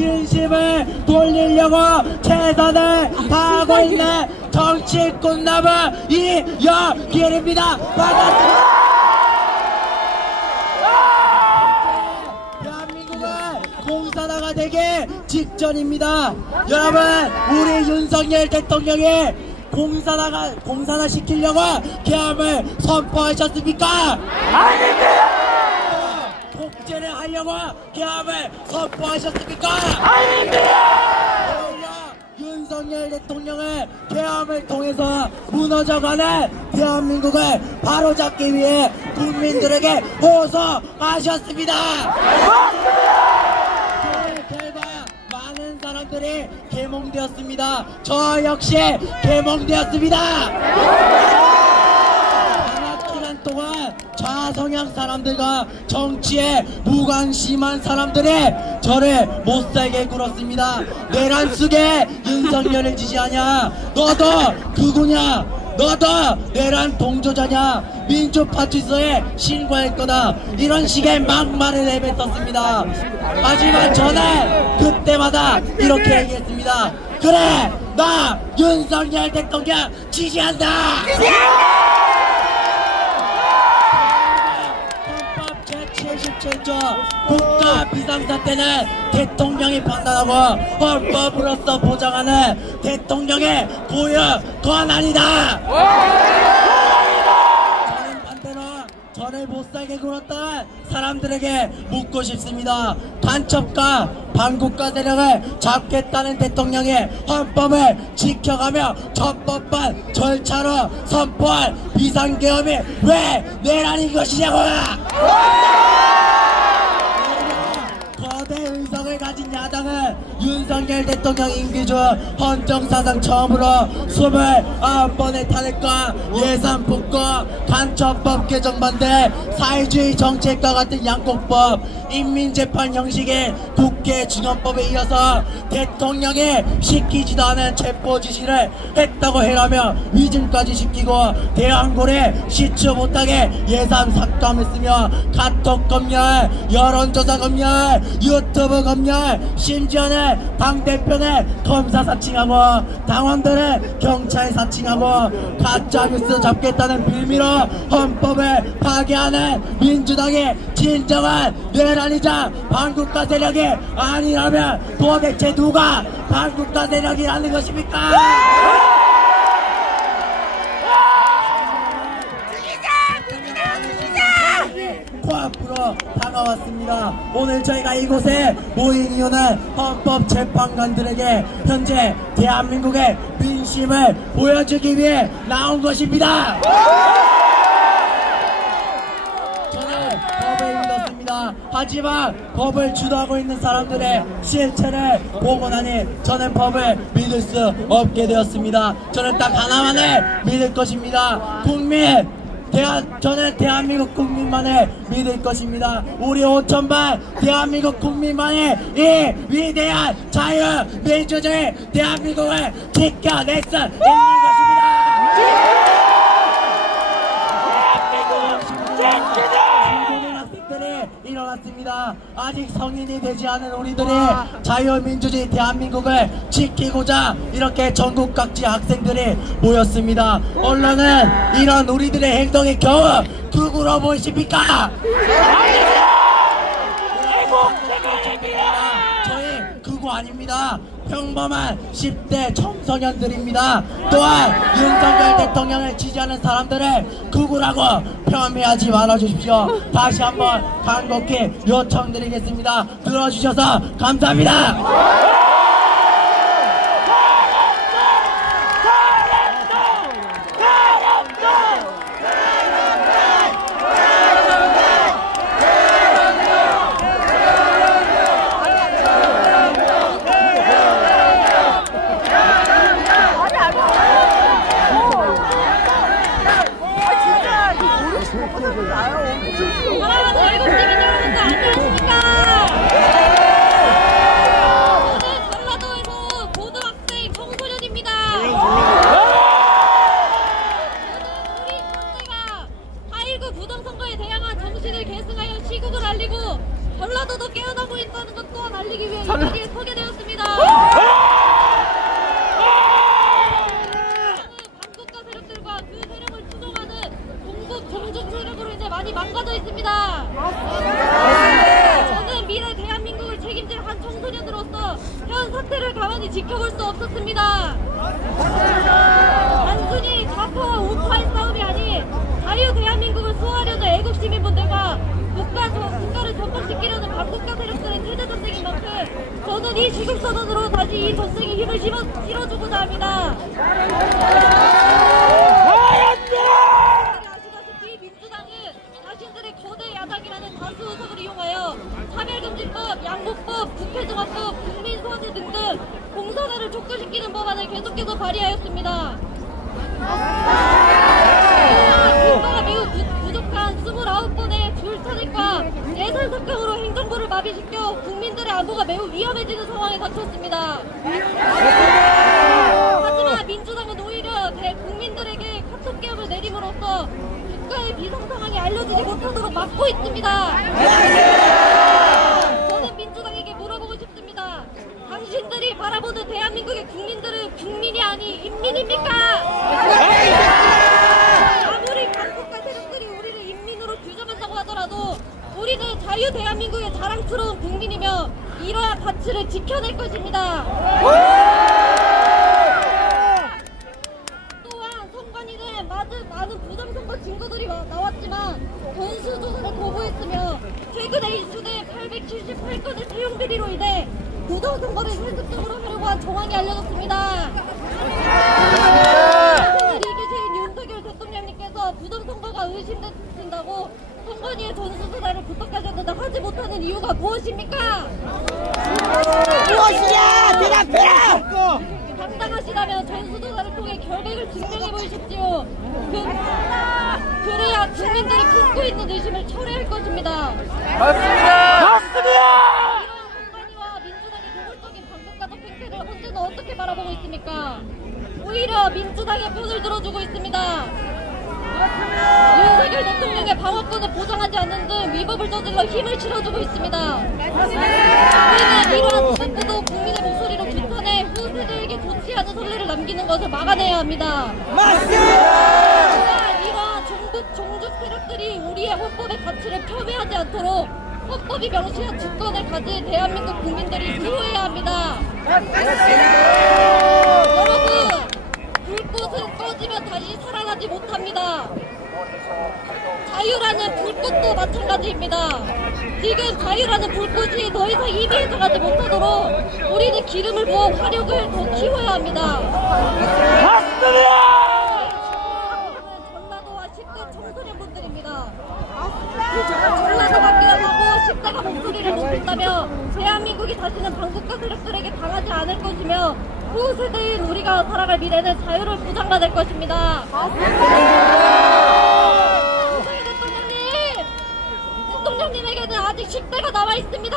민심을 돌리려고 최선을 다하고 있는 정치꾼남은 이영길입니다. 반갑습니다. 공산화가 되기 직전입니다. 여러분, 우리 윤석열 대통령이 공산화 시키려고 계엄을 선포하셨습니까? 아닙니다. 독재를 하려고 계엄을 선포하셨습니까? 아닙니다. 윤석열 대통령은 계엄을 통해서 무너져가는 대한민국을 바로잡기 위해 국민들에게 호소하셨습니다. 그 결과 많은 사람들이 계몽되었습니다. 저 역시 계몽되었습니다. 장기간 동안 좌성향 사람들과 정치에 무관심한 사람들이 저를 못살게 굴었습니다. 내란 속에 윤석열을 지지하냐? 너도 그구냐? 너도 내란 동조자냐? 민주파출소에 신고할 거다. 이런 식의 막말을 내뱉었습니다. 하지만 저는 그때마다 이렇게 얘기했습니다. 그래, 나 윤석열 대통령 지지한다. 헌법 제77조 국가 비상사태는 대통령이 판단하고 헌법으로서 보장하는 대통령의 고유 권한이다. 저는 반대로 저를 못살게 굴었던 사람들에게 묻고 싶습니다. 간첩과 반국가 세력을 잡겠다는 대통령이 헌법을 지켜가며 헌법반 절차로 선포할 비상계엄이 왜 내란인 것이냐고요. 거대 의석을 가진 야당은 윤석열 대통령 임기 중 헌정사상 처음으로 29번의 탄핵과 예산 폭거, 간첩법 개정 반대, 사회주의 정책과 같은 양곡법, 인민재판 형식의 국회 중연법에 이어서 대통령이 시키지도 않은 체포 지시를 했다고 해라며 위증까지 시키고 대왕골에 시추 못하게 예산 삭감했으며 카톡 검열, 여론조사 검열, 유튜브 검열, 심지어는 당대표는 검사 사칭하고 당원들은 경찰 사칭하고 가짜뉴스 잡겠다는 빌미로 헌법을 파괴하는 민주당의 진정한 내란이자 반국가 세력이 아니라면 도대체 누가 반국가 세력이라는 것입니까? 코앞으로 다가왔습니다. 오늘 저희가 이곳에 모인 이유는 헌법재판관들에게 현재 대한민국의 민심을 보여주기 위해 나온 것입니다. 저는 법을 믿었습니다. 하지만 법을 주도하고 있는 사람들의 실체를 보고 나니 저는 법을 믿을 수 없게 되었습니다. 저는 딱 하나만을 믿을 것입니다. 저는 대한민국 국민만을 믿을 것입니다. 우리 5천만 대한민국 국민만의 이 위대한 자유민주주의 대한민국을 지켜낼 수 있는 것입니다. 학생들이 일어났습니다. 아직 성인이 되지 않은 우리들이 자유민주주의 대한민국을 지키고자 이렇게 전국 각지 학생들이 모였습니다. 언론은 이런 우리들의 행동이 겨우 누구로 보십니까? 저희 그거 아닙니다. 평범한 10대 청소년들입니다. 또한 윤석열 대통령을 지지하는 사람들을 극우라고 폄훼하지 말아주십시오. 다시 한번 간곡히 요청드리겠습니다. 들어주셔서 감사합니다. 전라도에서 고등학생 청소년입니다. 우리 현대가 4.19 부정선거에 대항한 정신을 계승하여 시국을 알리고 전라도도 깨어나고 있다는 것 또한 알리기 위해 이 자리에 서게 현 사태를 가만히 지켜볼 수 없었습니다. 단순히 좌파와 우파의 싸움이 아닌 자유 대한민국을 수호하려는 애국 시민분들과 국가를 전복시키려는 반국가 세력들의 체제 전쟁인 만큼 저는 이 지국선언으로 다시 이 전쟁에 힘을 실어주고자 합니다. 아시다시피 민주당은 자신들의 거대 야당이라는 다수 의석을 이용하여 차별금지법, 양곡법, 국회종합법, 국민소환제 등등 공선화를 촉구시키는 법안을 계속해서 발의하였습니다. 근거가 매우 부족한 29번의 불탄핵과 예산 삭감으로 행정부를 마비시켜 국민들의 안보가 매우 위험해지는 상황에 닥쳤습니다. 하지만 민주당은 오히려 국민들에게 카톡 계엄을 내림으로써 국가의 비상 상황이 알려지지 못하도록 막고 있습니다. 저는 민주당에게 물어보고 싶습니다. 당신들이 바라보는 대한민국의 국민들은 국민이 아닌 인민입니까? 아무리 반국가 세력들이 우리를 인민으로 규정한다고 하더라도 우리는 자유 대한민국의 자랑스러운 국민이며 이러한 가치를 지켜낼 것입니다. 또한 선관위는 많은 부정선거 증거들이 나왔지만 전수조사를 거부했으며 최근에 이슈된 878건의 채용 비리로 인해 부정선거를 세습적으로 하려고 한 정황이 알려졌습니다. 이기세인 윤석열 대통령님께서 부정선거가 의심된다고 선관위의 전수조사를 부탁하셨는데 하지 못하는 이유가 무엇입니까? 무엇이야! 대답해라! 당당하시다면 전수조사를 통해 결백을 증명해 보이십시오. 그래야 국민들이 품고 있는 의심을 철회할 것입니다. 맞습니다! 이러한 선관위와 민주당의 노골적인 반국가적 행태를 헌재는 어떻게 바라보고 있습니까? 오히려 민주당의 편을 들어주고 있습니다. 윤석열 대통령의 방어권을 보장하지 않는 등 위법을 저질러 힘을 실어주고 있습니다. 우리는 이러한 사건도 국민의 목소리로 규탄해 후세대에게 좋지 않은 선례를 남기는 것을 막아내야 합니다. 또한 이러한 종북 세력들이 우리의 헌법의 가치를 폄훼하지 않도록 헌법이 명시한 주권을 가진 대한민국 국민들이 수호해야 합니다. 여러분, 불꽃은 꺼지면 다시 살아나지 못합니다. 자유라는 불꽃도 마찬가지입니다. 지금 자유라는 불꽃이 더 이상 희미해져가지 못하도록 우리는 기름을 부어 화력을 더 키워야 합니다. 전라도와 10대 청소년분들입니다. 전라도가 깨어나고 10대가 목소리를 높인다면 대한민국이 다시는 반국가 세력들에게 당하지 않을 것이며 후세대인 우리가 살아갈 미래는 자유를 보장받을 것입니다. 대통령님에게는 아직 10대가 남아 있습니다.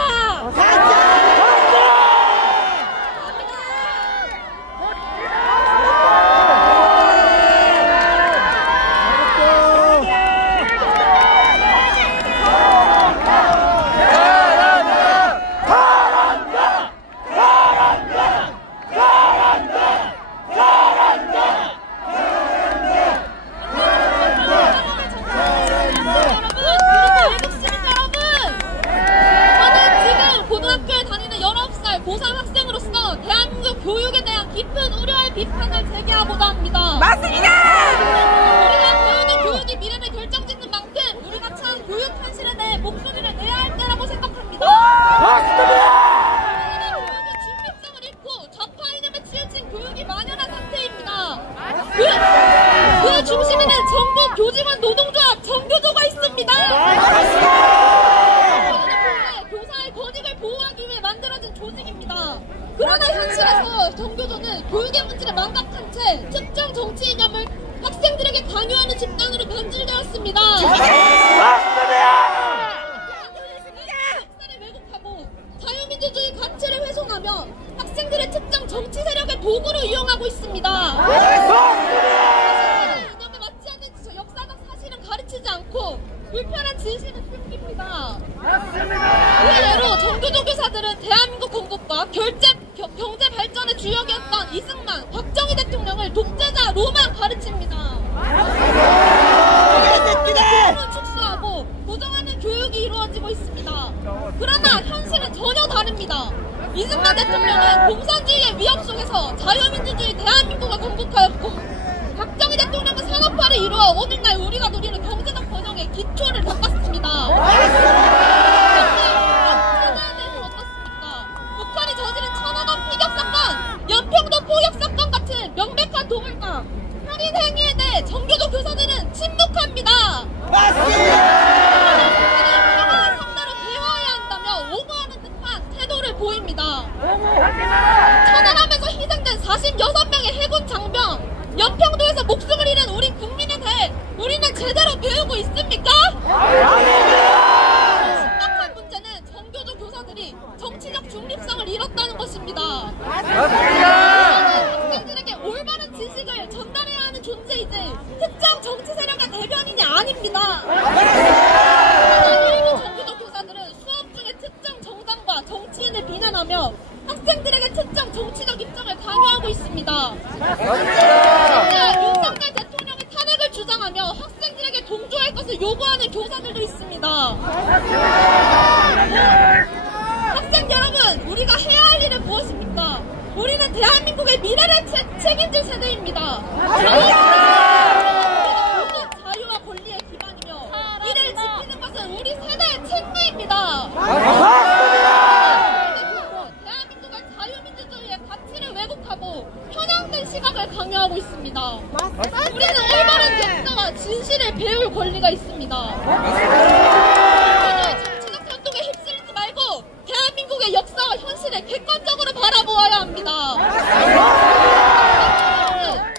고3 학생으로서 대한민국 교육에 대한 깊은 우려의 비판을 제기하고자 합니다. 맞습니다! 우리가 배우는 교육이 미래를 결정짓는 만큼 우리가 참 교육 현실에 대해 목소리를 내야 할 때라고 생각합니다. 맞습니다! 우리는 교육의 중립성을 잃고 좌파 이념에 치우친 교육이 만연한 상태입니다. 그 중심에는 정부 교직원 노동조합 정교조가 있습니다. 교사의 권익을 보호하기 위해 만들어진 조직입니다. 그러나 현실에서 정교조는 교육의 문제를 망각한 채 특정 정치 이념을 학생들에게 강요하는 집단으로 변질되었습니다. 역사를 왜곡하고 자유민주주의 가치를 훼손하며 학생들의 특정 정치 세력의 도구로 이용하고 있습니다. 이념에 맞지 않는 역사적 사실은 가르치지 않고 불편한 진실은 숨깁니다. 그 예로 정교조 교사들은 대한민국 건국과 경제 발전의 주역이었던 이승만, 박정희 대통령을 독재자로만 가르칩니다. 교육을 축소하고 고정하는 교육이 이루어지고 있습니다. 그러나 현실은 전혀 다릅니다. 이승만 대통령은 공산주의의 위협 속에서 자유민주주의 대한민국을 건국하였고 박정희 대통령은 산업화를 이루어 오늘날 우리가 누리는 경제적 번영의 기초를 닦았습니다. 체제에 대해서 어떻습니까? 북한이 저지른 천안함 피격 사건, 연평도 포격 사건 같은 명백한 도발과 살인 행위에 대해 정교조 교사들은 침묵합니다. 평화의 상대로 대화해야 한다며 오버하는 듯한 태도를 보입니다. 천안함에서 희생된 46명의 해군 장병, 연평도에서 목숨을 잃은 우리 국민에 대해 우리는 제대로 배우고 있습니까? 심각한 문제는 정교조 교사들이 정치적 중립성을 잃었다는 것입니다. 학생들에게 올바른 지식을 전달해야 하는 존재이지 특정 정치 세력의 대변인이 아닙니다. 일부 정교조 교사들은 수업 중에 특정 정당과 정치인을 비난하며 학생들에게 특정 정치적 입장을 강요하고 있습니다. 윤석열 대통령의 탄핵을 주장하며 학생들에게 동조할 것을 요구하는 교사들도 있습니다. 학생 여러분, 우리가 해야 할 일은 무엇입니까? 우리는 대한민국의 미래를 책임질 세대입니다. 자유와 권리의 기반이며 이를 지키는 것은 우리 세대의 책무입니다. 대한민국은 자유민주주의의 가치를 왜곡하고 편향된 시각을 강요하고 있습니다. 우리는 올바른 역사와 진실을 배울 권리가 있습니다. 정치적 선동에 휩쓸리지 말고 대한민국의 역사와 현실을 객관적으로 바라보아야 합니다.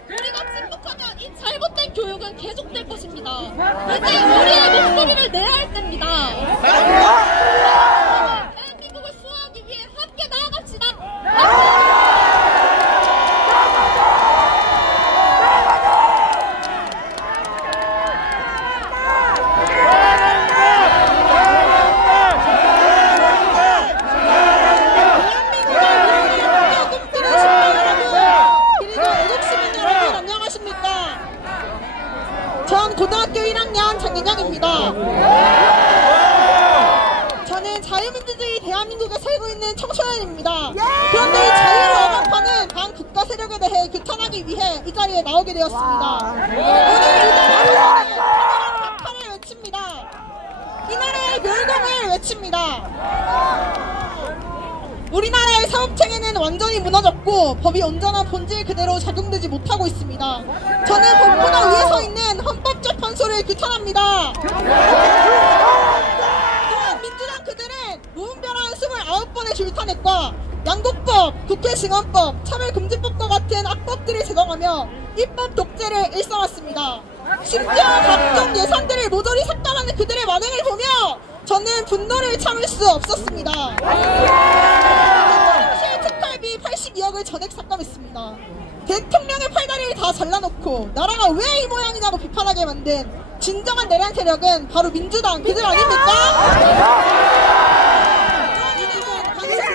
우리가 침묵하면 이 잘못된 교육은 계속될 것입니다. 이제 우리의 목소리를 내야 할 때입니다. 대한민국을 수호하기 위해 함께 나아갑시다. 전 고등학교 1학년 장인영입니다. 저는 자유민주주의 대한민국에 살고 있는 청소년입니다. 그런데 이 자유를 억압하는 반국가 세력에 대해 규탄하기 위해 이 자리에 나오게 되었습니다. 오늘 이 자리에서는 박하를 외칩니다. 이 나라의 멸망을 외칩니다. 우리나라의 사법체계는 완전히 무너졌고 법이 온전한 본질 그대로 작용되지 못하고 있습니다. 저는 법보다 위에 서 있는 헌법재판소를 규탄합니다. 또한 민주당 그들은 무분별한 29번의 줄탄핵과 양곡법, 국회증언법, 차별금지법과 같은 악법들을 제정하며 입법 독재를 일삼았습니다. 심지어 각종 예산들을 모조리 삭감하는 그들의 만행을 보며 저는 분노를 참을 수 없었습니다. 대통령실 특활비 82억을 전액 삭감했습니다. 대통령의 팔다리를 다 잘라놓고 나라가 왜 이 모양이냐고 비판하게 만든 진정한 내란 세력은 바로 민주당 그들 아닙니까? 또한 이들은 간첩을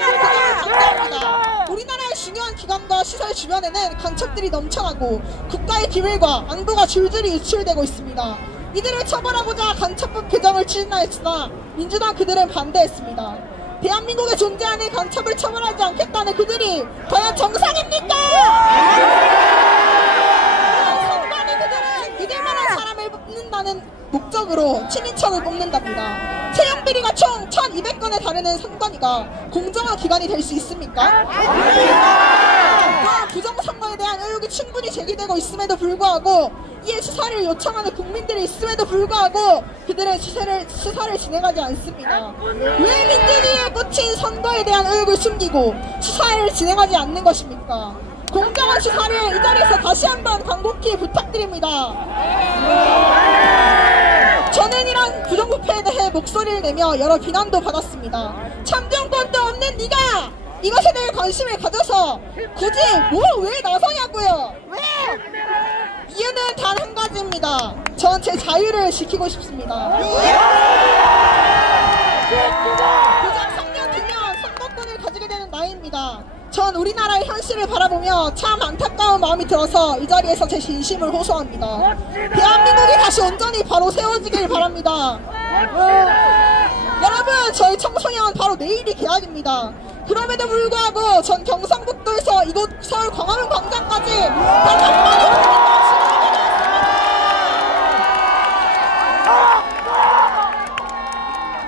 반대합니다. 우리나라의 중요한 기관과 시설 주변에는 간첩들이 넘쳐나고 국가의 기밀과 안보가 줄줄이 유출되고 있습니다. 이들을 처벌하고자 간첩법 개정을 추진하였으나 민주당 그들은 반대했습니다. 대한민국에 존재하는 간첩을 처벌하지 않겠다는 그들이 과연 정상입니까? 선관위 그들은 이들만한 사람을 뽑는다는 목적으로 친인척을 뽑는답니다. 채용비리가 총 1200건에 달하는 선관위가 공정한 기관이 될 수 있습니까? 또한 부정선거에 대한 의혹이 충분히 제기되고 있음에도 불구하고 이에 수사를 요청하는 국민들이 있음에도 불구하고 그들은 수사를 진행하지 않습니다. 왜 민주주의에 꽂힌 선거에 대한 의혹을 숨기고 수사를 진행하지 않는 것입니까? 공정한 수사를 이 자리에서 다시 한번 간곡히 부탁드립니다. 저는 이런 부정부패에 대해 목소리를 내며 여러 비난도 받았습니다. 참정권도 없는 네가 이것에 대해 관심을 가져서 굳이 왜 나서냐고요? 왜? 이유는 단 한 가지입니다. 전 제 자유를 지키고 싶습니다. 고작 3년 뒤면 선거권을 가지게 되는 나이입니다. 전 우리나라의 현실을 바라보며 참 안타까운 마음이 들어서 이 자리에서 제 진심을 호소합니다. 대한민국이 다시 온전히 바로 세워지길 바랍니다. 여러분, 저희 청소년 바로 내일이 계약입니다. 그럼에도 불구하고 전 경상북도에서 이곳 서울 광화문 광장까지 단 한 번의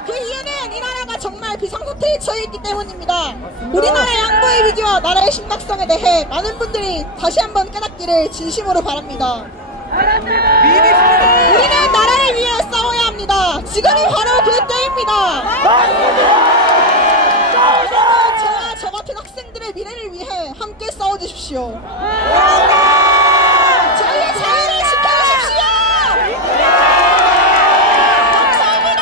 그 이유는 이 나라가 정말 비상사태에 처해 있기 때문입니다. 우리나라의 양보의 위기와 나라의 심각성에 대해 많은 분들이 다시 한번 깨닫기를 진심으로 바랍니다. 우리는 나라를 위해 싸워야 합니다. 지금이 바로 그 때입니다. 저와 저 같은 학생들의 미래를 위해 함께 싸워주십시오. 저희의 자유를 지켜주십시오. 감사합니다.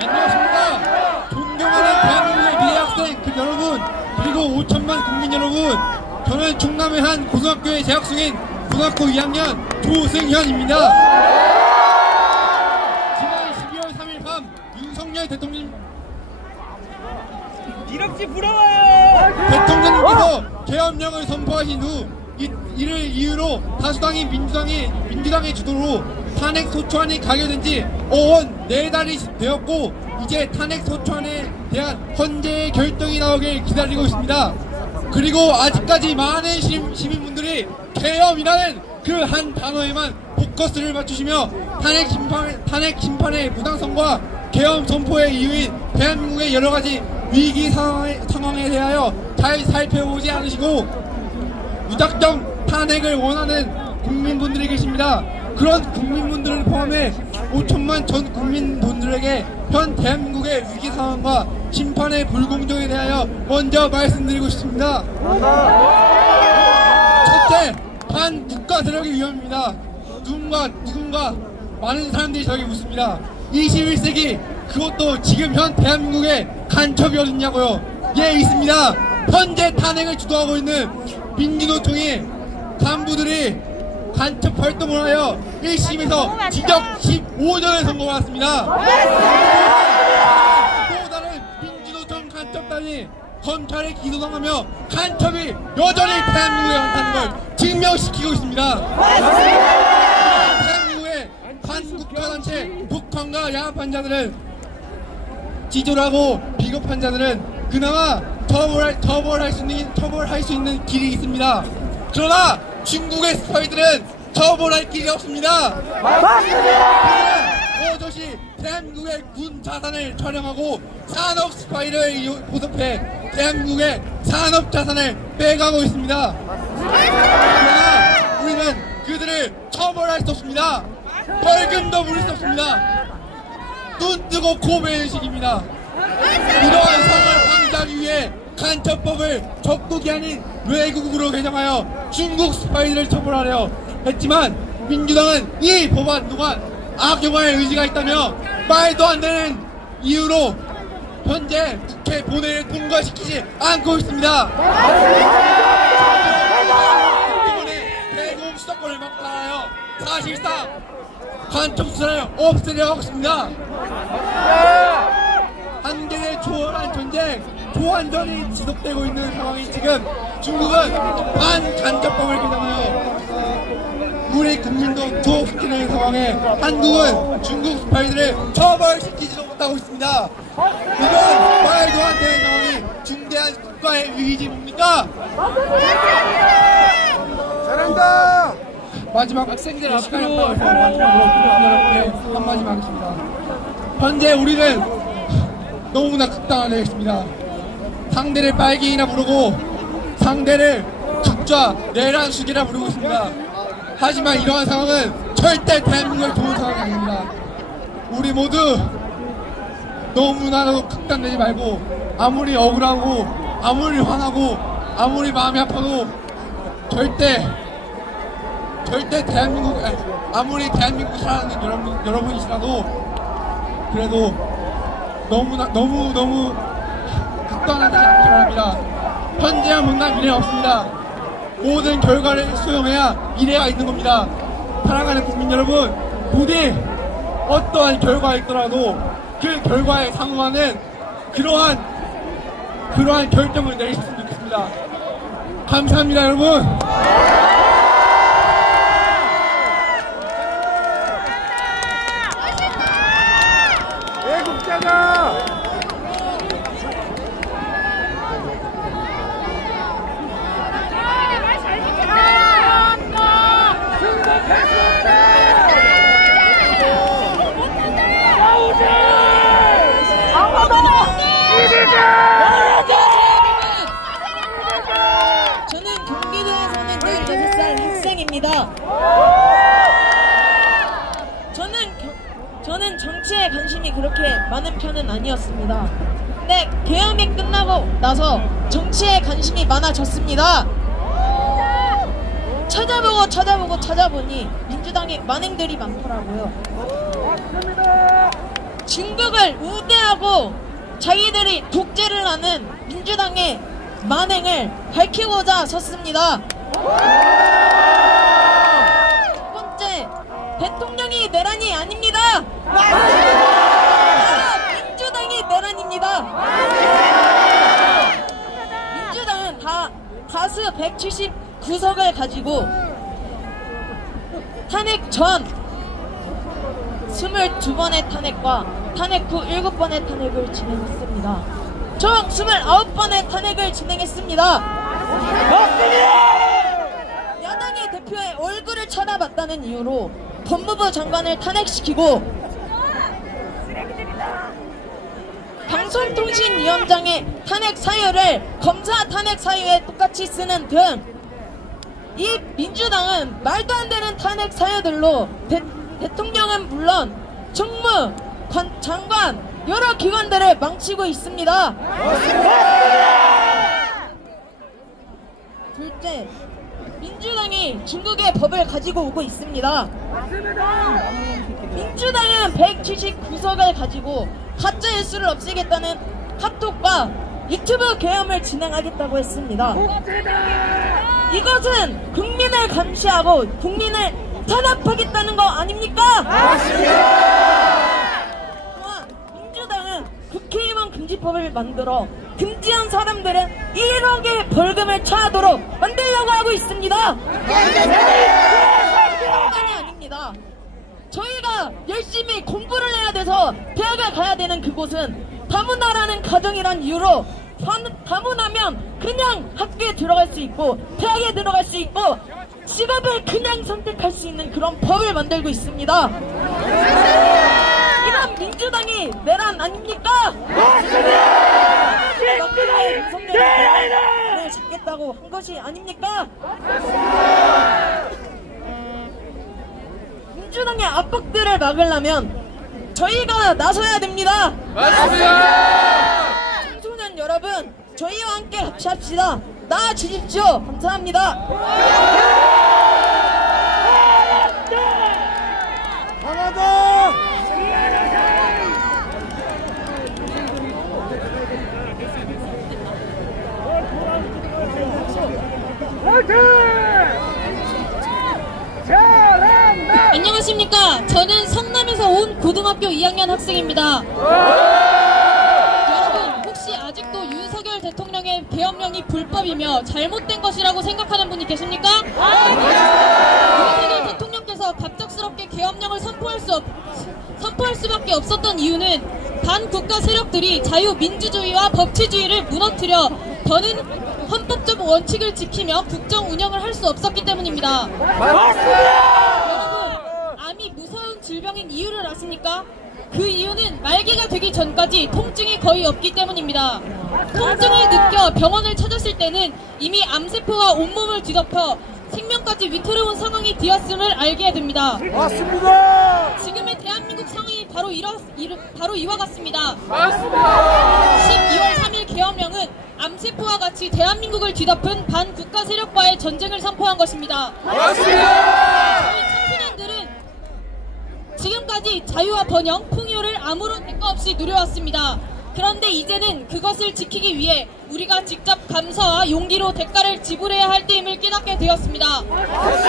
안녕하십니까. 존경하는 대한민국의 미래 학생 여러분, 그리고 5천만 국민 여러분, 저는 충남의 한 고등학교에 재학 중인 고등학교 2학년 조승현입니다. 지난 12월 3일 밤 윤석열 대통령님께서 계엄령을 선포하신 후 이를 이유로 다수당이 민주당의 주도로 탄핵 소추안이 가결된 지 어언 4달이 되었고, 이제 탄핵 소추안에 대한 헌재의 결정이 나오길 기다리고 있습니다. 그리고 아직까지 많은 시민분들이 계엄이라는 그 한 단어에만 포커스를 맞추시며 탄핵 심판의 부당성과 계엄 선포의 이유인 대한민국의 여러가지 위기 상황에 대하여 잘 살펴보지 않으시고 무작정 탄핵을 원하는 국민분들이 계십니다. 그런 국민분들을 포함해 5천만 전 국민분들에게 현 대한민국의 위기 상황과 심판의 불공정에 대하여 먼저 말씀드리고 싶습니다. 첫째, 반국가 세력의 위험입니다. 누군가 많은 사람들이 저에게 묻습니다. 21세기, 그것도 지금 현 대한민국에 간첩이 어딨냐고요. 예, 있습니다. 현재 탄핵을 주도하고 있는 민주노총의 간부들이 간첩 활동을 하여 1심에서 징역 15년을 선고받았습니다. 또 다른 민주노총 간첩단이 검찰에 기소당하며 간첩이 여전히 대한민국에 많다는 걸 증명시키고 있습니다. 대한민국의 반국가단체 북한과 야합한 자들은, 지졸하고 비겁한 자들은 그나마 처벌할 수 있는 길이 있습니다. 그러나 중국의 스파이들은 처벌할 길이 없습니다. 그들은 어저씨 대한민국의 군 자산을 촬영하고 산업 스파이를 보습해 대한민국의 산업 자산을 빼가고 있습니다. 그러나 우리는 그들을 처벌할 수 없습니다. 벌금도 물을 수 없습니다. 눈 뜨고 코 베는 식입니다. 이러한 상황을 방지하기 위해 간첩법을 적국이 아닌 외국으로 개정하여 중국 스파이들을 처벌하려 했지만, 민주당은 이 법안 동안 악용할 의지가 있다며 말도 안 되는 이유로 현재 국회 본회의를 통과시키지 않고 있습니다. 이번에 대공 수사권을 막다하여 사실상 간첩 수사를 없애려고 하고 있습니다. 한계를 초월한 전쟁, 초한전이 지속되고 있는 상황인 지금 중국은 반간첩법을 개정하여 우리 국민도 투옥시키는 상황에 한국은 중국 스파이들을 처벌시키지도 못하고 있습니다. 이건 말도 안 되는 상황이 중대한 국가의 위기지 뭡니까? 잘한다. 마지막 학생들 시간이 없다고 해서 마지막으로 여러분께 한마디만 하겠습니다. 현재 우리는 너무나 극단화되어 있습니다. 상대를 빨갱이라 부르고 상대를 극좌 내란숙이라 부르고 있습니다. 하지만 이러한 상황은 절대 대한민국에 좋은 상황이 아닙니다. 우리 모두 너무나도 극단되지 말고, 아무리 억울하고 아무리 화나고 아무리 마음이 아파도 절대 대한민국, 아무리 대한민국 사랑하는 여러분이시라도 그래도 너무 극단하지 않기 바랍니다. 현재와 못난 미래는 없습니다. 모든 결과를 수용해야 미래가 있는 겁니다. 사랑하는 국민 여러분, 부디 어떠한 결과가 있더라도 그 결과에 상응하는 그러한 결정을 내리셨으면 좋겠습니다. 감사합니다, 여러분. 애국자가 저는 경기도에 사는 16살 학생입니다. 저는 정치에 관심이 그렇게 많은 편은 아니었습니다. 근데 계엄이 끝나고 나서 정치에 관심이 많아졌습니다. 찾아보니 민주당에 만행들이 많더라고요. 중국을 우대하고 자기들이 독재를 하는 민주당의 만행을 밝히고자 섰습니다. 첫 번째, 대통령이 내란이 아닙니다. 민주당이 내란입니다. 민주당은 다수 179석을 가지고 탄핵 전 22번의 탄핵과 탄핵 후 7번의 탄핵을 진행했습니다. 총 29번의 탄핵을 진행했습니다. 야당의 대표의 얼굴을 쳐다봤다는 이유로 법무부 장관을 탄핵시키고 방송통신위원장의 탄핵 사유를 검사 탄핵 사유에 똑같이 쓰는 등 이 민주당은 말도 안 되는 탄핵 사유들로 대통령은 물론 정무, 장관, 여러 기관들을 망치고 있습니다. 둘째, 민주당이 중국의 법을 가지고 오고 있습니다. 민주당은 179석을 가지고 가짜 뉴스를 없애겠다는 카톡과 유튜브 계엄을 진행하겠다고 했습니다. 이것은 국민을 감시하고 국민을 탄압하겠다는 거 아닙니까? 또한 민주당은 국회의원 금지법을 만들어 금지한 사람들은 1억의 벌금을 처하도록 만들려고 하고 있습니다. 그것만이 아닙니다. 저희가 열심히 공부를 해야 돼서 대학을 가야 되는 그곳은 다문화라는 가정이란 이유로 다문화면 그냥 학교에 들어갈 수 있고 대학에 들어갈 수 있고 직업을 그냥 선택할 수 있는 그런 법을 만들고 있습니다. 이런 민주당이 내란 아닙니까? 윤석열을 잡겠다고 한 것이 아닙니까? 민주당의 압박들을 막으려면 저희가 나서야 됩니다. 맞습니다. 청소년 여러분, 저희와 함께 합시합시다. 나와주십시오. 감사합니다. 강하다. 안녕하십니까. 저는 성남에서 온 고등학교 2학년 학생입니다. 여러분, 혹시 아직도 윤석열 대통령의 계엄령이 불법이며 잘못된 것이라고 생각하는 분이 계십니까? 윤석열 대통령께서 갑작스럽게 계엄령을 선포할 수밖에 없었던 이유는 반국가 세력들이 자유민주주의와 법치주의를 무너뜨려 더는 헌법적 원칙을 지키며 국정 운영을 할 수 없었기 때문입니다. 여러분, 암이 무서운 질병인 이유를 아십니까? 그 이유는 말기가 되기 전까지 통증이 거의 없기 때문입니다. 통증을 느껴 병원을 찾았을 때는 이미 암세포가 온몸을 뒤덮여 생명까지 위태로운 상황이 되었음을 알게 됩니다. 맞습니다. 지금의 대한민국 상황이 바로 이와 같습니다. 맞습니다. 12월 3일 계엄령은 암세포와 같이 대한민국을 뒤덮은 반국가 세력과의 전쟁을 선포한 것입니다. 맞습니다. 저희 청소년들은 지금까지 자유와 번영, 풍요를 아무런 대가 없이 누려왔습니다. 그런데 이제는 그것을 지키기 위해 우리가 직접 감사와 용기로 대가를 지불해야 할 때임을 깨닫게 되었습니다. 과거를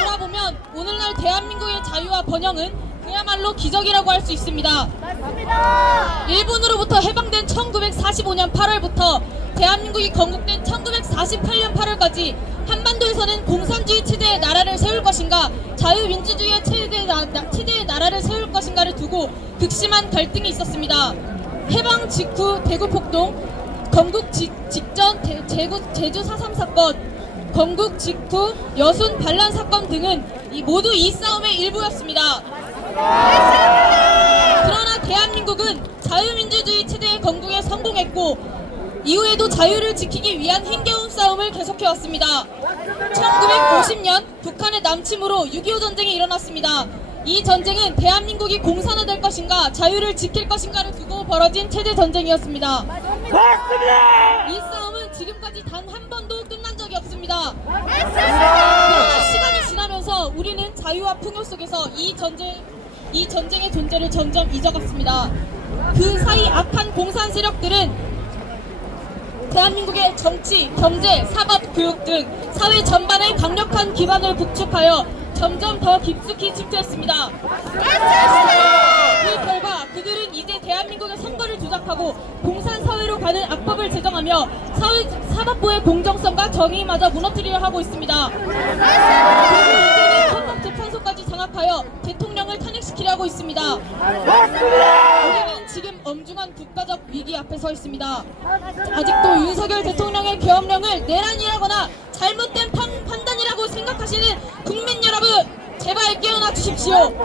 돌아보면 오늘날 대한민국의 자유와 번영은 그야말로 기적이라고 할 수 있습니다. 일본으로부터 해방된 1945년 8월부터 대한민국이 건국된 1948년 8월까지 한반도에서는 공산주의 체제의 나라를 세울 것인가 자유민주주의의 체제의 나라를 세울 것인가를 두고 극심한 갈등이 있었습니다. 해방 직후 대구폭동, 건국 직전 제주 4.3 사건, 건국 직후 여순 반란 사건 등은 모두 이 싸움의 일부였습니다. 그러나 대한민국은 자유민주주의 체제의 건국에 성공했고 이후에도 자유를 지키기 위한 힘겨운 싸움을 계속해왔습니다. 1950년 북한의 남침으로 6.25 전쟁이 일어났습니다. 이 전쟁은 대한민국이 공산화될 것인가 자유를 지킬 것인가를 두고 벌어진 체제 전쟁이었습니다. 이 싸움은 지금까지 단 한 번도 끝난 적이 없습니다. 그러나 시간이 지나면서 우리는 자유와 풍요 속에서 이 전쟁의 존재를 점점 잊어갔습니다. 그 사이 악한 공산 세력들은 대한민국의 정치, 경제, 사법, 교육 등 사회 전반에 강력한 기반을 구축하여 점점 더 깊숙이 침투했습니다. 그 결과 그들은 이제 대한민국의 선거를 조작하고 공산사회로 가는 악법을 제정하며 사법부의 공정성과 정의마저 무너뜨리려 하고 있습니다. 그리고 이제는 헌법재판소까지 장악하여 대통령을 탄핵시키려 하고 있습니다. 우리는 지금 엄중한 국가적 위기 앞에 서 있습니다. 아직도 윤석열 대통령의 계엄령을 내란이라거나 잘못된 판단이라고 생각하시는 국민 여러분, 제발 깨어나 주십시오. 우리가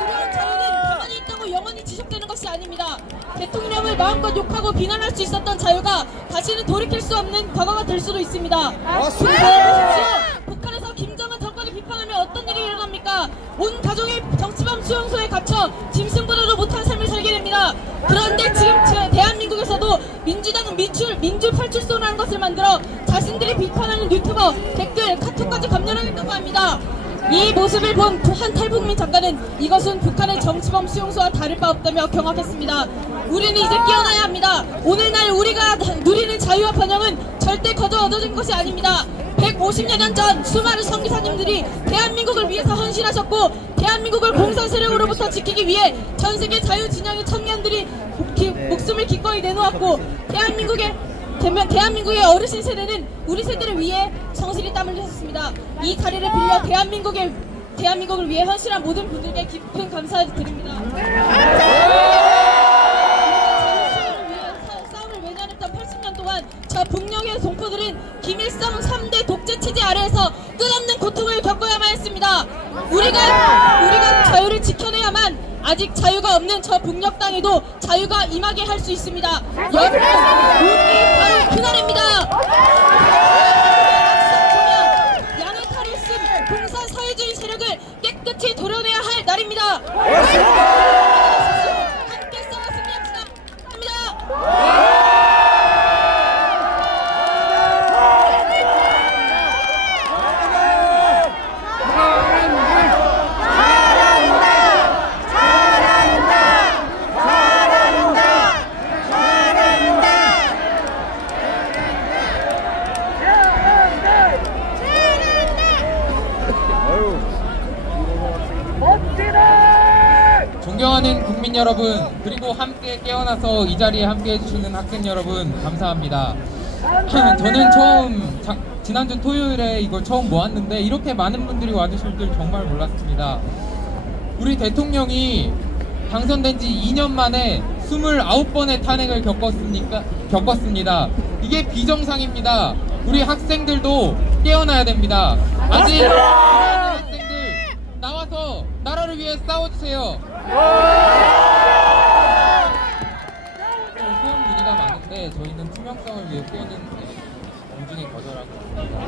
누리는 자유는 가만히 있다고 영원히 지속되는 것이 아닙니다. 대통령을 마음껏 욕하고 비난할 수 있었던 자유가 다시는 돌이킬 수 없는 과거가 될 수도 있습니다. 보십시오. 북한에서 김정은 정권을 비판하면 어떤 일이 일어납니까? 온 가족이 정치범 수용소에 갇혀 짐승보다도 못한 삶을 살게 됩니다. 그런데 지금 대한민국에서도 민주당은 민주 팔출소라는 것을 만들어 자신들이 비판하는 유튜버, 댓글, 카톡까지 감염하겠다고 합니다. 이 모습을 본 한 탈북민 작가는 이것은 북한의 정치범 수용소와 다를 바 없다며 경악했습니다. 우리는 이제 깨어나야 합니다. 오늘날 우리가 누리는 자유와 번영은 절대 거저 얻어진 것이 아닙니다. 150년 전 수많은 선교사님들이 대한민국을 위해서 헌신하셨고 대한민국을 공산 세력으로부터 지키기 위해 전세계 자유진영의 청년들이 목숨을 기꺼이 내놓았고 대한민국의 어르신 세대는 우리 세대를 위해 성실히 땀을 흘렸습니다. 이 자리를 빌려 대한민국을 위해 헌신한 모든 분들께 깊은 감사드립니다. 싸움을 외면했던 80년 동안 저 북녘의 동포들은 김일성 3대 독재 체제 아래에서 끝없는 고통을 겪어야만 했습니다. 우리가 자유를 지켜내야만 아직 자유가 없는 저 북녘 땅에도 자유가 임하게 할 수 있습니다. 여러분, 오늘이 바로 그날입니다. 양의 탈을 쓴 공산 사회주의 세력을 깨끗이 도려내야 할 날입니다. 함께 싸워 승리합시다. 감사합니다. 존경하는 국민 여러분, 그리고 함께 깨어나서 이 자리에 함께 해주시는 학생 여러분, 감사합니다. 저는 지난주 토요일에 이걸 처음 모았는데 이렇게 많은 분들이 와주실 줄 정말 몰랐습니다. 우리 대통령이 당선된 지 2년 만에 29번의 탄핵을 겪었습니다. 이게 비정상입니다. 우리 학생들도 깨어나야 됩니다. 아직 학생들 나와서 나라를 위해 싸워주세요. 소음 문의가 많은데 저희는 투명성을 위해 끼어드는데 엄중히 거절하고 있습니다.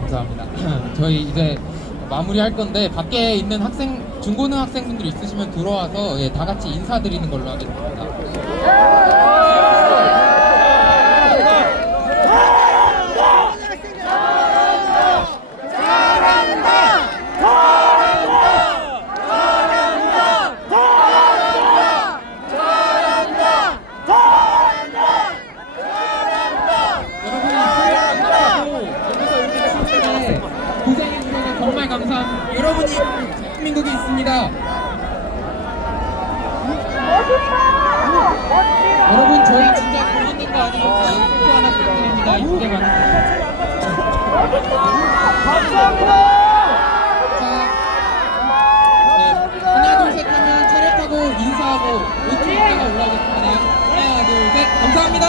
감사합니다. 저희 이제 마무리할 건데 밖에 있는 중고등 학생분들 있으시면 들어와서 다 같이 인사드리는 걸로 하겠습니다. 대한민국이 있습니다. 여러분 저희 진짜 공연된 거 아니고 포토 하나 부탁드립니다. 이쁘게 만들어주세요. 하나 둘 셋 하면 차렷 타고 인사하고 5초 있다가 올라오겠습니다. 하나 둘 셋 감사합니다.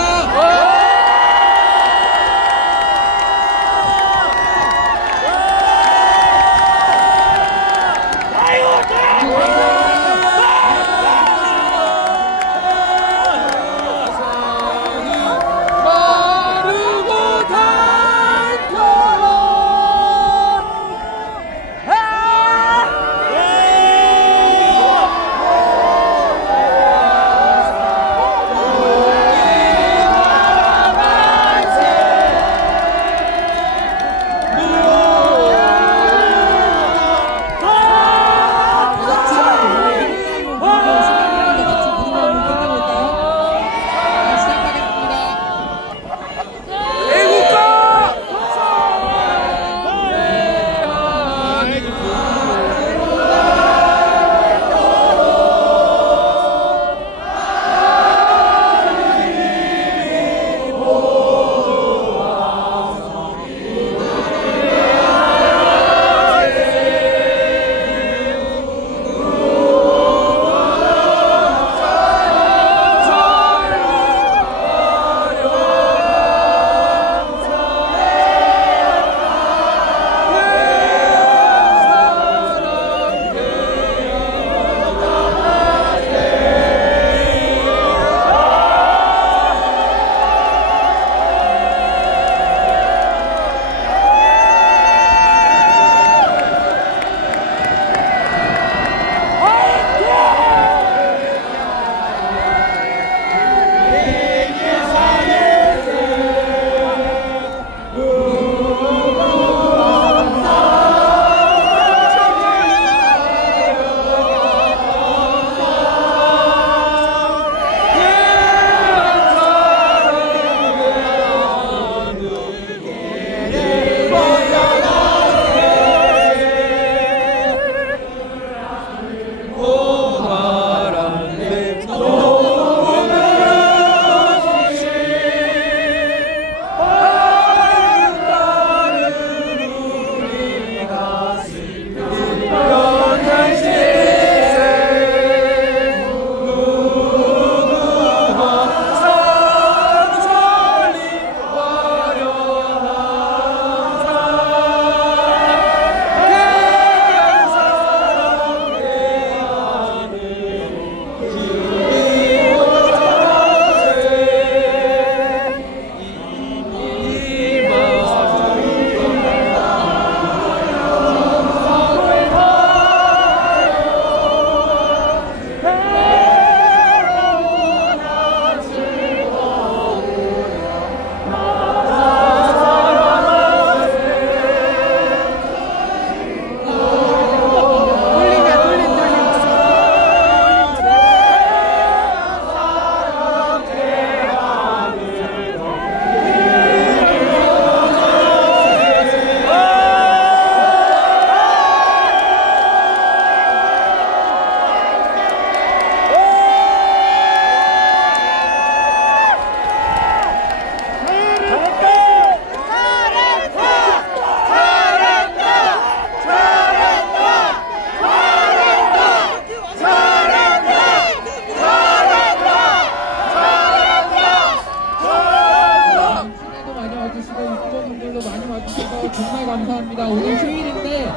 정말 감사합니다. 오늘 휴일인데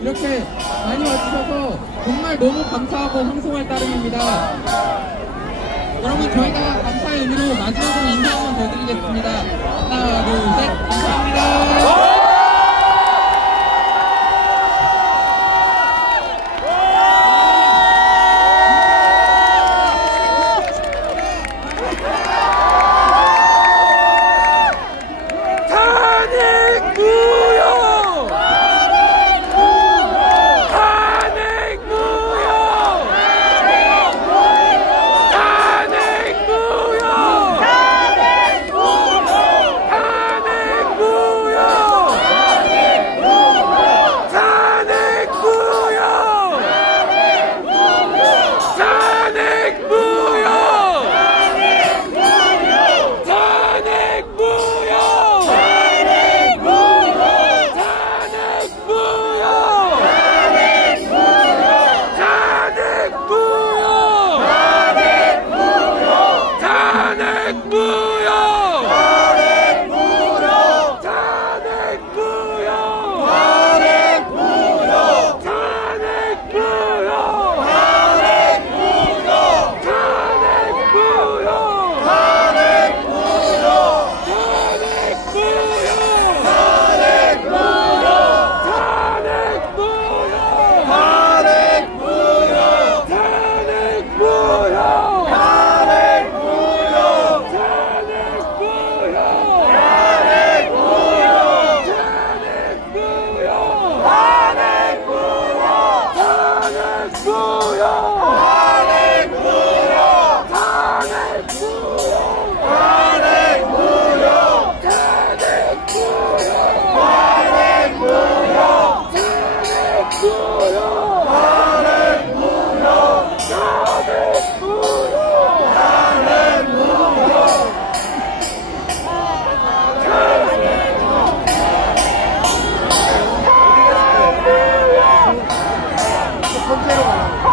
이렇게 많이 와주셔서 정말 너무 감사하고 황송할 따름입니다. 여러분 저희가 감사의 의미로 마지막으로 인사 한번 더 드리겠습니다. 하나 둘 셋 감사합니다. 번째로 가라.